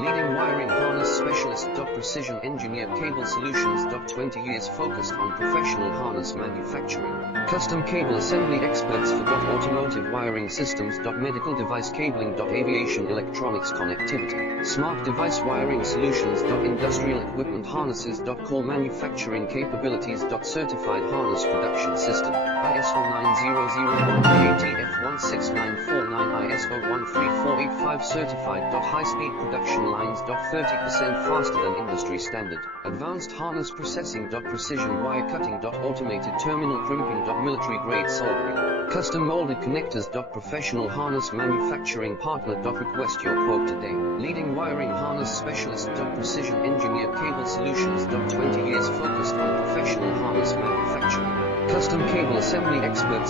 Leading wiring harness specialist. Precision engineered cable solutions. 20 years focused on professional harness manufacturing. Custom cable assembly experts for automotive wiring systems. Medical device cabling. Aviation electronics connectivity. Smart device wiring solutions. Industrial equipment harnesses. Core manufacturing capabilities. Certified harness production system. ISO 9001 IATF 16949 ISO 13485 certified. High-speed production lines. 30% faster than industry standard. Advanced harness processing. Precision wire cutting. Automated terminal crimping. Military grade soldering. Custom molded connectors. Professional harness manufacturing partner. Request your quote today. Leading wiring harness specialist. Precision engineered cable solutions. 20 years focused on professional harness manufacturing. Custom cable assembly experts.